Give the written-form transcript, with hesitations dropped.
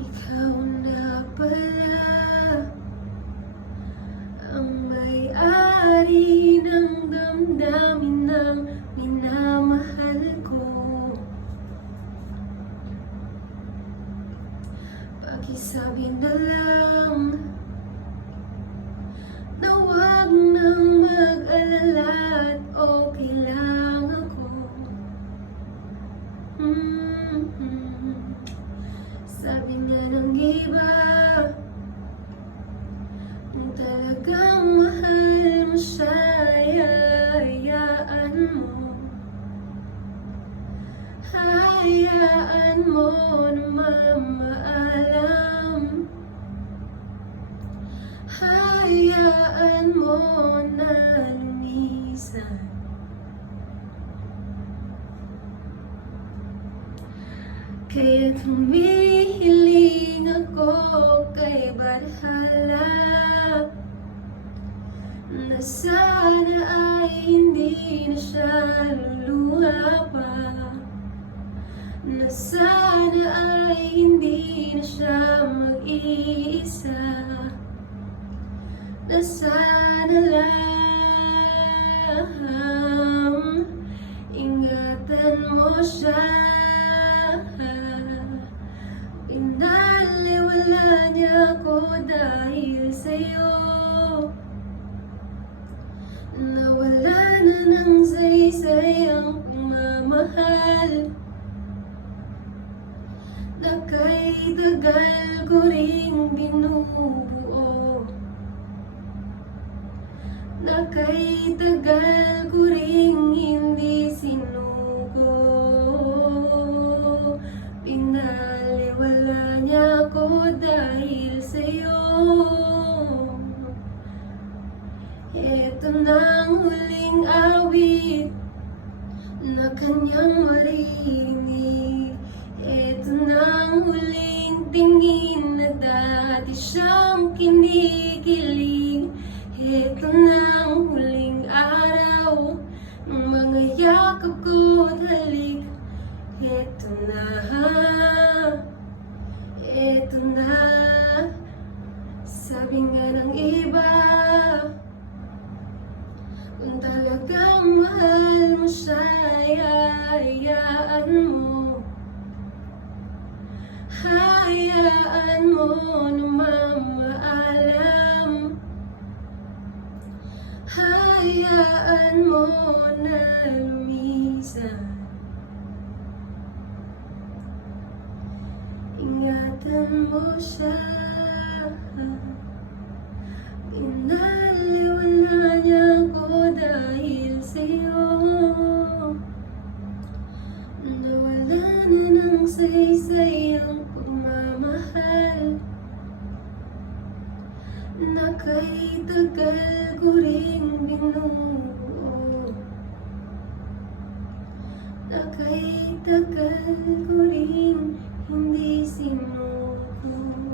Ikaw na pala ang may-ari ng damdamin ng minamahal ko. Pakisabi na lang na huwag nang mag-alala at okay lang ako. Sabi nga ng iba, kung talagang mahal mo siya, hayaan mo. Hayaan mo na mamaalam. Hayaan mo na lumisan. Kaya't humihiling ako kay Badhala na sana ay hindi na siya luluha pa, na sana ay hindi na siya mag-iisa, na sana lang ingatan mo siya. Pinaliwala niya ako dahil sa'yo. Nawala na ng saysay ang pagmamahal na kay tagal ko ring binubuo, na kay tagal ko ring hindi sinugo. Pinaliwala niya ako dahil sa'yo. Ito na ang huling awit na kanyang marinig. Ito na ang huling tingin na dati siyang kinikilig. Ito na ang huling araw ng mga yakap ko at halik. Ito na, ito na. Sabi nga ng iba, kung talagang mahal mo siya, hayaan mo. Hayaan mo na mamaalam. Hayaan mo na lumisan. Ingatan mo siya. Pinaliwala niya ako dahil sa'yo. Nawala na ng saysay ang pagmamahal na kay tagal ko ring binubuo, na kay tagal ko ring hindi sinuko.